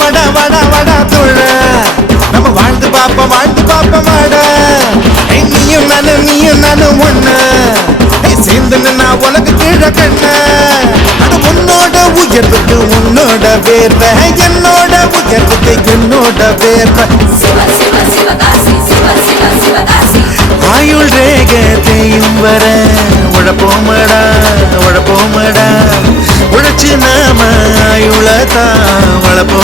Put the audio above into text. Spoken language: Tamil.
வட வட வட துள்ள நம்ம வாழ்ந்து பாப்போம் வாட நீயும் நானும் ஒண்ணு சேர்ந்து நான் உனக்கு கீழே கண்ண அது உன்னோட உயர்வுக்கு உன்னோட வேர்வை என்னோட உயர்வுக்கு என்னோட வேர்வை ஆயுள் ரேகத்தையும் வர உழப்போமடா உழைச்சு நாம ஆயுளத்தான் வளப்போம்